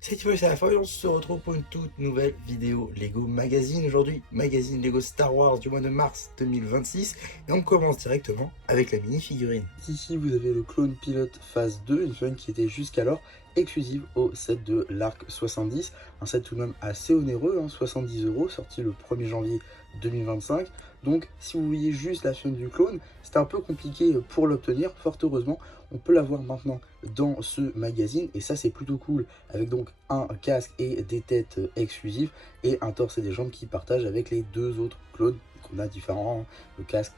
Cette fois, c'est la fin et on se retrouve pour une toute nouvelle vidéo Lego Magazine. Aujourd'hui, magazine Lego Star Wars du mois de mars 2026. Et on commence directement avec la mini-figurine. Ici, vous avez le clone pilote phase 2, une figurine qui était jusqu'alors exclusive au set de l'Arc 70. Un set tout de même assez onéreux, 70 €, sorti le 1er janvier 2025. Donc, si vous voyez juste la figurine du clone, c'était un peu compliqué pour l'obtenir. Fort heureusement, on peut l'avoir maintenant dans ce magazine. Et ça, c'est plutôt cool, avec donc un casque et des têtes exclusives, et un torse et des jambes qui partagent avec les deux autres clones qu'on a différents. Le casque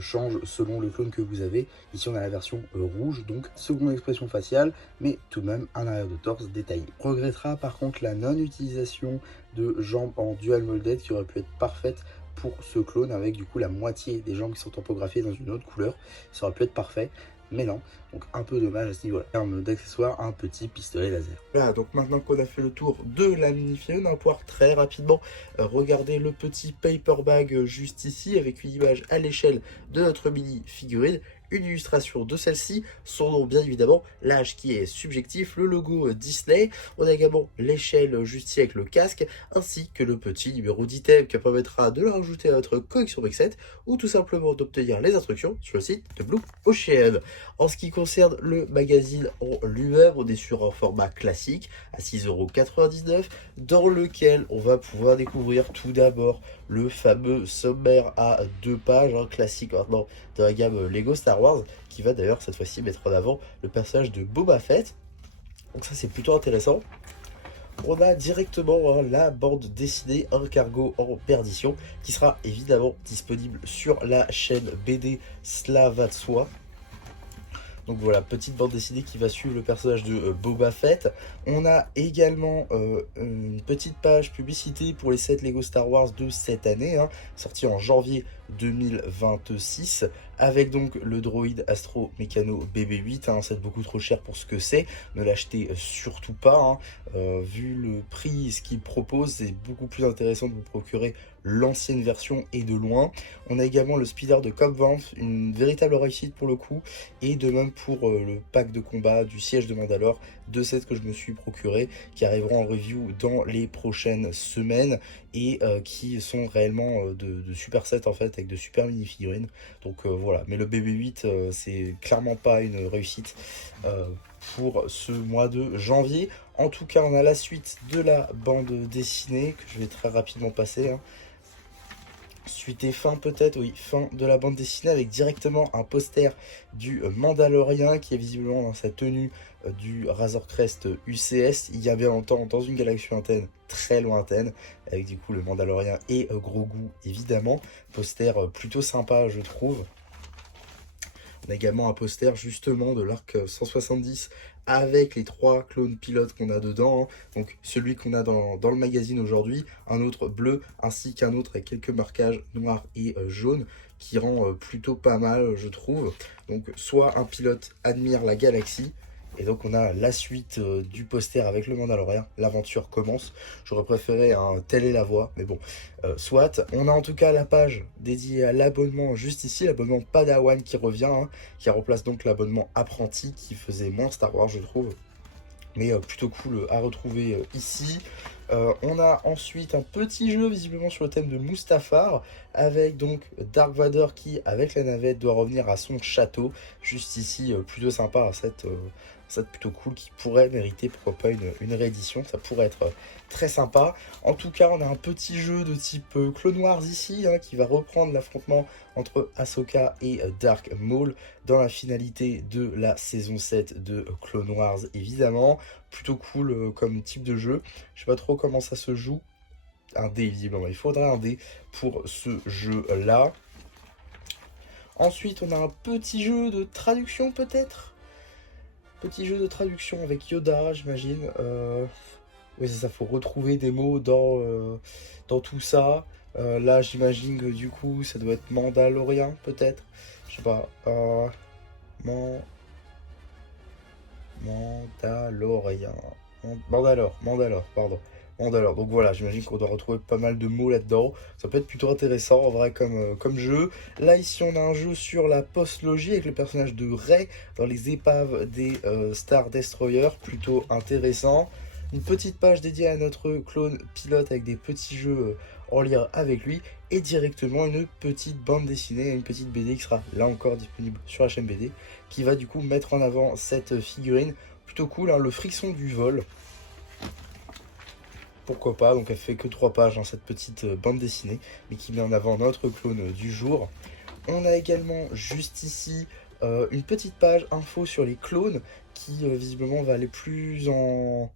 change selon le clone que vous avez. Ici on a la version rouge, donc seconde expression faciale, mais tout de même un arrière de torse détaillé. On regrettera par contre la non-utilisation de jambes en dual molded qui aurait pu être parfaite pour ce clone, avec du coup la moitié des jambes qui sont topographiées dans une autre couleur. Ça aurait pu être parfait, mais non, donc un peu dommage à ce niveau-là. En termes d'accessoires, un petit pistolet laser. Voilà, donc maintenant qu'on a fait le tour de la mini-figurine, on va pouvoir très rapidement regarder le petit paper bag juste ici, avec une image à l'échelle de notre mini-figurine, une illustration de celle-ci, son nom bien évidemment, l'âge qui est subjectif, le logo Disney, on a également l'échelle juste ici avec le casque, ainsi que le petit numéro d'item qui permettra de le rajouter à votre collection Brickset, ou tout simplement d'obtenir les instructions sur le site de Blue Ocean. En ce qui concerne le magazine en lui-même, on est sur un format classique à 6,99 €, dans lequel on va pouvoir découvrir tout d'abord le fameux sommaire à 2 pages, classique maintenant de la gamme Lego Star Wars, qui va d'ailleurs cette fois-ci mettre en avant le personnage de Boba Fett. Donc ça, c'est plutôt intéressant. On a directement la bande dessinée Un cargo en perdition, qui sera évidemment disponible sur la chaîne BD Slavatsoi. Donc voilà, petite bande dessinée qui va suivre le personnage de Boba Fett. On a également une petite page publicité pour les 7 Lego Star Wars de cette année, sorti en janvier 2026, avec donc le droïde Astro Mécano BB-8, un set beaucoup trop cher pour ce que c'est. Ne l'achetez surtout pas, vu le prix, ce qu'il propose, c'est beaucoup plus intéressant de vous procurer l'ancienne version et de loin. On a également le speeder de Cobb Vanth, une véritable réussite pour le coup, et de même pour le pack de combat du siège de Mandalore, deux sets que je me suis procuré, qui arriveront en review dans les prochaines semaines, et qui sont réellement de super sets en fait, avec de super mini figurines. Donc voilà, mais le BB-8 c'est clairement pas une réussite pour ce mois de janvier. En tout cas, on a la suite de la bande dessinée que je vais très rapidement passer. Suite et fin peut-être, oui, fin de la bande dessinée, avec directement un poster du Mandalorien qui est visiblement dans sa tenue du Razor Crest UCS, il y a bien longtemps, dans une galaxie lointaine, très lointaine, avec du coup le Mandalorien et Grogu évidemment. Poster plutôt sympa je trouve. On a également un poster justement de l'Arc 170 avec les 3 clones pilotes qu'on a dedans. Donc celui qu'on a dans le magazine aujourd'hui, un autre bleu, ainsi qu'un autre avec quelques marquages noirs et jaunes, qui rend plutôt pas mal je trouve. Donc soit un pilote admire la galaxie, et donc on a la suite du poster avec le Mandalorien, l'aventure commence. J'aurais préféré un Telle est la voix, mais bon, soit. On a en tout cas la page dédiée à l'abonnement juste ici, l'abonnement Padawan qui revient, qui remplace donc l'abonnement apprenti qui faisait moins Star Wars je trouve. Mais plutôt cool à retrouver ici. On a ensuite un petit jeu visiblement sur le thème de Mustafar, avec donc Dark Vador qui, avec la navette, doit revenir à son château. Juste ici, plutôt sympa, un set plutôt cool qui pourrait mériter, pourquoi pas, une réédition. Ça pourrait être très sympa. En tout cas, on a un petit jeu de type Clone Wars ici, qui va reprendre l'affrontement entre Ahsoka et Dark Maul dans la finalité de la saison 7 de Clone Wars évidemment. Plutôt cool comme type de jeu. Je sais pas trop comment ça se joue. Un dé visiblement, il faudrait un dé pour ce jeu là. Ensuite on a un petit jeu de traduction peut-être. Petit jeu de traduction avec Yoda j'imagine. Oui c'est ça, faut retrouver des mots dans tout ça. Là j'imagine que du coup ça doit être Mandalorien peut-être. Je sais pas. Mandalorien. Mandalore, pardon. Mandalore. Donc voilà, j'imagine qu'on doit retrouver pas mal de mots là-dedans. Ça peut être plutôt intéressant en vrai comme jeu. Là, ici, on a un jeu sur la postlogie avec le personnage de Rey dans les épaves des Star Destroyer. Plutôt intéressant. une petite page dédiée à notre clone pilote avec des petits jeux en lien avec lui, et directement une petite bande dessinée, une petite BD qui sera là encore disponible sur la chaîne BD, qui va du coup mettre en avant cette figurine plutôt cool, hein, le frisson du vol. Pourquoi pas, donc elle fait que 3 pages, hein, cette petite bande dessinée, mais qui met en avant notre clone du jour. On a également juste ici une petite page info sur les clones qui visiblement va aller plus en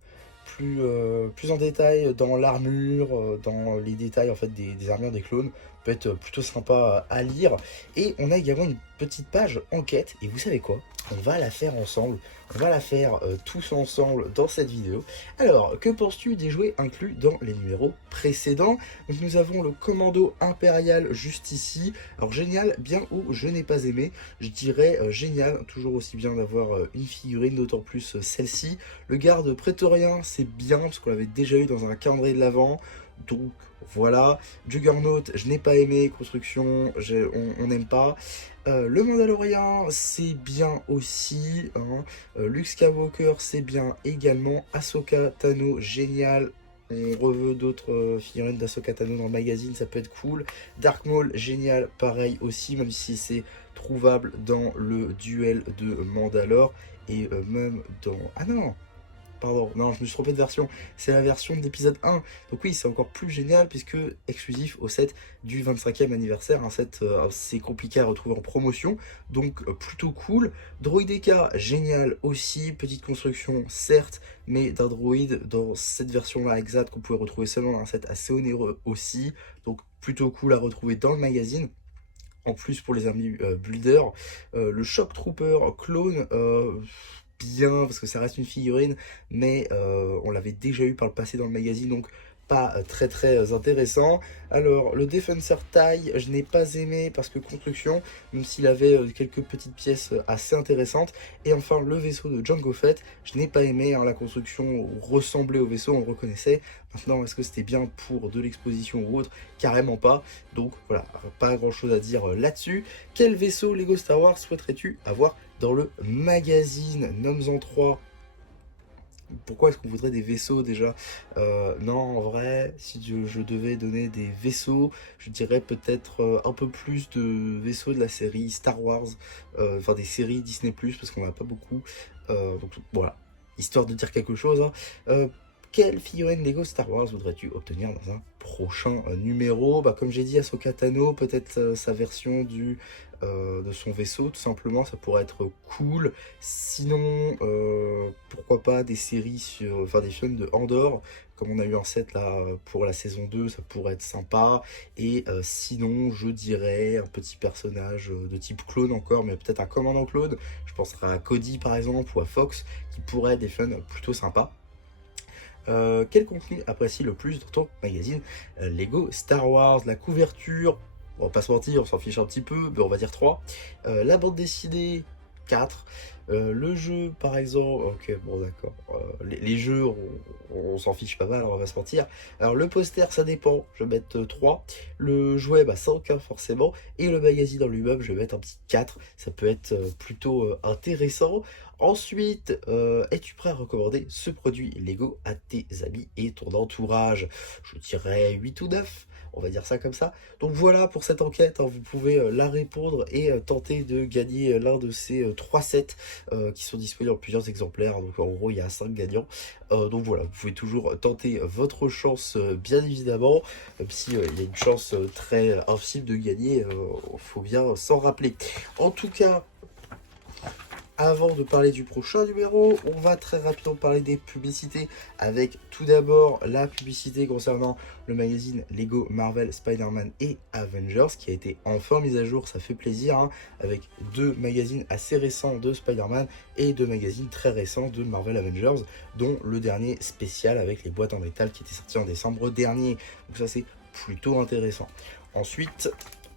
détail dans l'armure, dans les détails en fait des armures des clones. Peut être plutôt sympa à lire. Et on a également une petite page enquête. Et vous savez quoi? On va la faire ensemble. On va la faire tous ensemble dans cette vidéo. Alors, que penses-tu des jouets inclus dans les numéros précédents? Donc nous avons le commando impérial juste ici. Alors génial, bien ou je n'ai pas aimé. Je dirais génial, toujours aussi bien d'avoir une figurine, d'autant plus celle-ci. Le garde prétorien, c'est bien, parce qu'on l'avait déjà eu dans un calendrier de l'Avent. Donc voilà, Juggernaut, je n'ai pas aimé, construction, on n'aime pas. Le Mandalorian, c'est bien aussi, hein. Luke Skywalker, c'est bien également. Ahsoka Tano, génial. On reveut d'autres figurines d'Ahsoka Tano dans le magazine, ça peut être cool. Dark Maul, génial, pareil aussi, même si c'est trouvable dans le duel de Mandalore. Et même dans... Ah non! Pardon, non, je me suis trompé de version. C'est la version de l'épisode 1. Donc oui, c'est encore plus génial puisque exclusif au set du 25e anniversaire. Un set assez compliqué à retrouver en promotion. Donc plutôt cool. Droideka, génial aussi. Petite construction, certes, mais d'un droïde dans cette version-là exacte qu'on pouvait retrouver seulement dans un set assez onéreux aussi. Donc plutôt cool à retrouver dans le magazine. En plus pour les amis builders. Le Shock Trooper clone... bien parce que ça reste une figurine, mais on l'avait déjà eu par le passé dans le magazine, donc pas très intéressant. Alors le Defensor taille, je n'ai pas aimé parce que construction, même s'il avait quelques petites pièces assez intéressantes. Et enfin le vaisseau de Jango Fett, je n'ai pas aimé, hein, la construction ressemblait au vaisseau, on le reconnaissait. Maintenant, est-ce que c'était bien pour de l'exposition ou autre? Carrément pas. Donc voilà, pas grand chose à dire là-dessus. Quel vaisseau Lego Star Wars souhaiterais-tu avoir dans le magazine? Nomme-en 3. Pourquoi est-ce qu'on voudrait des vaisseaux déjà? Non, en vrai, si je devais donner des vaisseaux, je dirais peut-être un peu plus de vaisseaux de la série Star Wars, enfin des séries Disney+, parce qu'on n'a pas beaucoup. Donc voilà, histoire de dire quelque chose, hein. Quelle figurine Lego Star Wars voudrais-tu obtenir dans un prochain numéro? Bah, comme j'ai dit, Ahsoka Tano, peut-être sa version de son vaisseau, tout simplement, ça pourrait être cool. Sinon, pourquoi pas des séries enfin des films de Andor, comme on a eu un set là pour la saison 2, ça pourrait être sympa. Et sinon, je dirais un petit personnage de type clone encore, mais peut-être un commandant clone. Je penserais à Cody par exemple, ou à Fox, qui pourraient être des fun plutôt sympas. Quel contenu apprécie le plus dans ton magazine Lego Star Wars? La couverture, on va pas se mentir, on s'en fiche un petit peu, mais on va dire 3. La bande dessinée, 4. Le jeu, par exemple, ok, bon d'accord. Les jeux, on s'en fiche pas mal, on va pas se mentir. Alors le poster, ça dépend, je vais mettre 3. Le jouet, bah, ça aucun forcément. Et le magazine en lui-même, je vais mettre un petit 4. Ça peut être plutôt intéressant. Ensuite, es-tu prêt à recommander ce produit Lego à tes amis et ton entourage? Je dirais 8 ou 9, on va dire ça comme ça. Donc voilà pour cette enquête, hein, vous pouvez la répondre et tenter de gagner l'un de ces 3 sets qui sont disponibles en plusieurs exemplaires. Donc en gros, il y a 5 gagnants. Donc voilà, vous pouvez toujours tenter votre chance, bien évidemment, même si il y a une chance très infime de gagner, il faut bien s'en rappeler. En tout cas, avant de parler du prochain numéro, on va très rapidement parler des publicités avec tout d'abord la publicité concernant le magazine Lego Marvel, Spider-Man et Avengers qui a été enfin mise à jour, ça fait plaisir, hein, avec 2 magazines assez récents de Spider-Man et 2 magazines très récents de Marvel Avengers, dont le dernier spécial avec les boîtes en métal qui était sorti en décembre dernier. Donc ça c'est plutôt intéressant. Ensuite,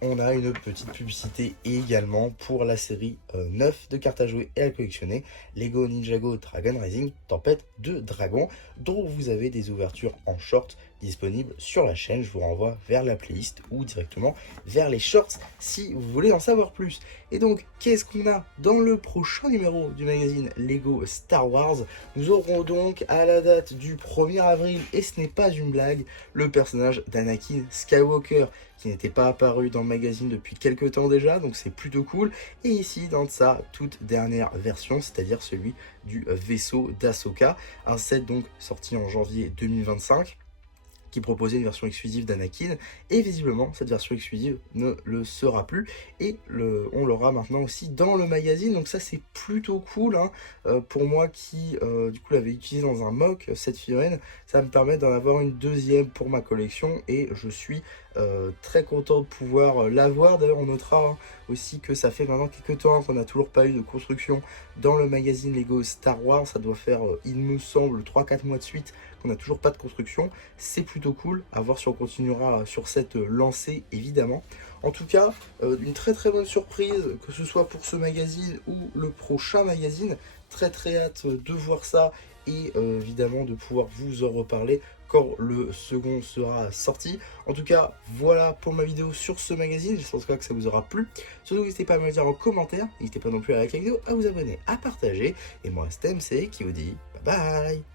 on a une petite publicité également pour la série 9 de cartes à jouer et à collectionner, Lego Ninjago Dragon Rising, Tempête de Dragon, dont vous avez des ouvertures en short disponible sur la chaîne. Je vous renvoie vers la playlist ou directement vers les shorts si vous voulez en savoir plus. Et donc, qu'est-ce qu'on a dans le prochain numéro du magazine Lego Star Wars? Nous aurons donc à la date du 1er avril, et ce n'est pas une blague, le personnage d'Anakin Skywalker qui n'était pas apparu dans le magazine depuis quelques temps déjà, donc c'est plutôt cool. Et ici, dans sa toute dernière version, c'est-à-dire celui du vaisseau d'Ahsoka, un set donc sorti en janvier 2025, qui proposait une version exclusive d'Anakin, et visiblement cette version exclusive ne le sera plus, et on l'aura maintenant aussi dans le magazine, donc ça c'est plutôt cool, hein. Pour moi qui du coup l'avais utilisé dans un mock, cette figurine, ça me permet d'en avoir une deuxième pour ma collection, et je suis très content de pouvoir l'avoir. D'ailleurs on notera aussi que ça fait maintenant quelques temps qu'on n'a toujours pas eu de construction dans le magazine Lego Star Wars, ça doit faire il me semble 3-4 mois de suite qu'on n'a toujours pas de construction. C'est plutôt cool, à voir si on continuera sur cette lancée évidemment. En tout cas, une très bonne surprise, que ce soit pour ce magazine ou le prochain magazine. Très hâte de voir ça, et évidemment de pouvoir vous en reparler quand le second sera sorti. En tout cas, voilà pour ma vidéo sur ce magazine, j'espère en tout cas que ça vous aura plu. Surtout n'hésitez pas à me le dire en commentaire, n'hésitez pas non plus à liker la vidéo, à vous abonner, à partager, et moi c'était MC qui vous dit bye bye.